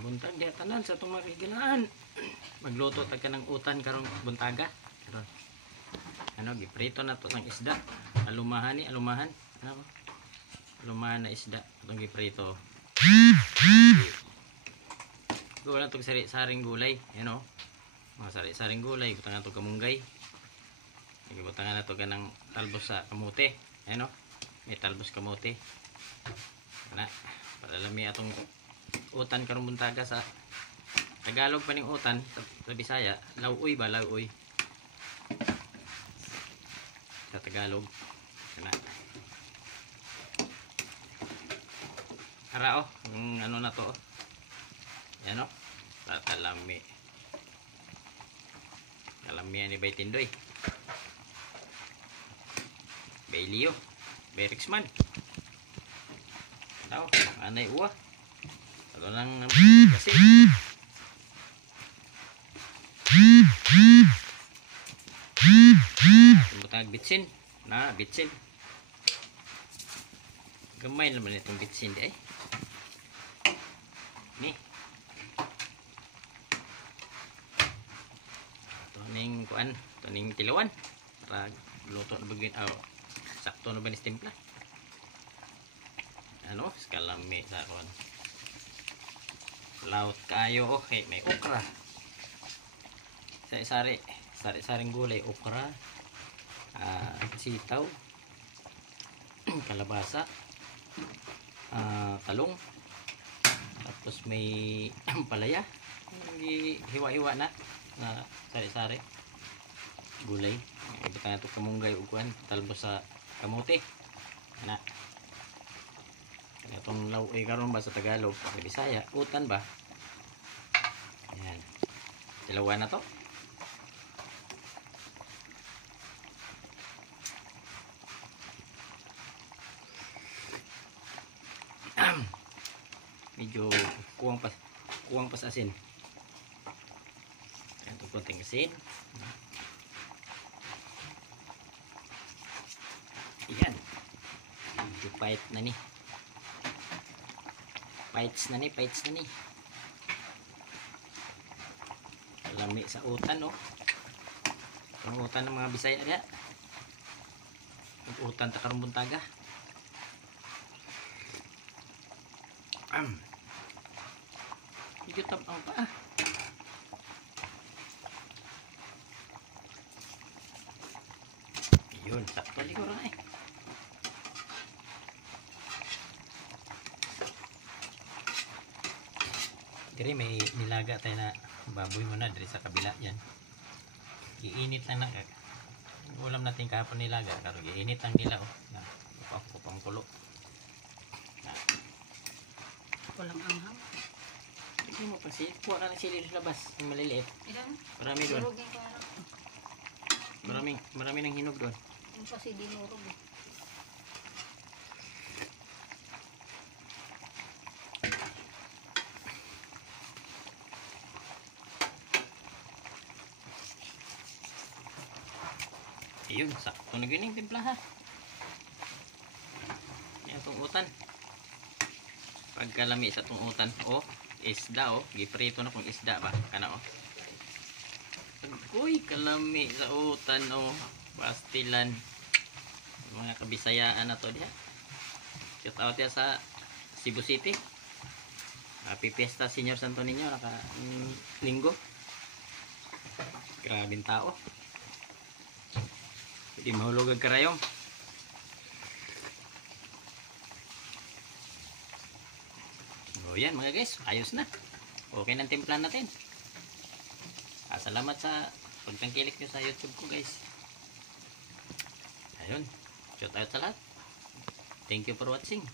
Buntag di tanan sa itong mga kaginaan. Magluto tag ka ng utan karong buntaga. Karon ano giprito na to ng isda. Alumahan ni alumahan. Ano? Alumahan na isda itong giprito. Wala itong sari-saring gulay. Yan o. Mga sari-saring gulay. Butangan itong kamunggay. Butangan na ito ka ng talbos sa kamote. Yan o. May talbos kamote. Na, palalami atong utan karong buntaga sa Tagalog pa ning utan sa Bisaya. Lauoy ba? Lauoy. Sa Tagalog. Na. Ara o. Ano na to o. Yan o. Tatalami. Kalamihan ni Baytindoy. Baylio. Berixman. Ano? Anay uwa. Ito lang kasi. Butang bitsin. Na, bitsin. Gamay naman itong bitsin di ay. Ni. Ito ning kuan. Ito ning tilawan. Para luto na bagay. Sakto na ba ni timpla? Ano? Skalami sa kuan. Laut kayo. Okay, may okra. Sari-saring gulay, okra, sitaw, kalabasa, talong, tapos may palaya, hiwa-hiwa na sari-sari gulay. Ibutan na ito kamunggay uguan, talbos sa kamote na itong lauoy karon ba sa Tagalog, sa Bisaya, utan ba? Yan, dalawa na to. Medyo kuwang pas asin. Ito konting asin. Yan. Medyo pait na ni. Paits na ni. Lami sa utan oh. Ang utan ng mga Bisaya niya. Utan ta karong buntaga. Medyo tabang pa Yun, sakto liguro na eh. Kaya may nilaga tayo na baboy muna dari sa kabila yan. Iinit lang na. Ulam natin kahapon nilaga. Pero iinit lang nila oh. Upang kulo. Walang anghang. Hindi mo kasi. Kuha ka ng sili sa labas. Yung maliliit. Ilan? Marami doon. Durugin ko na. Marami ng hinog doon. Yung kasi dinurog eh. Ayun, sakto na gining timpla ha. Yan itong utan. Pagkalami sa itong utan, oh, isda oh, giprito na kung isda ba, kana oh. Uy, kalami sa utan oh, pastilan. Mga kabisayaan na to diha. Shout out ya sa Cebu City. Happy Fiesta Senior Santo Niño, naka linggo. Grabing tao. Hindi mahulog ang karayom. O yan mga guys, ayos na. Okay ng timplan natin. Salamat sa pagtangkilik nyo sa YouTube ko guys. Ayun, shout out sa lahat. Thank you for watching.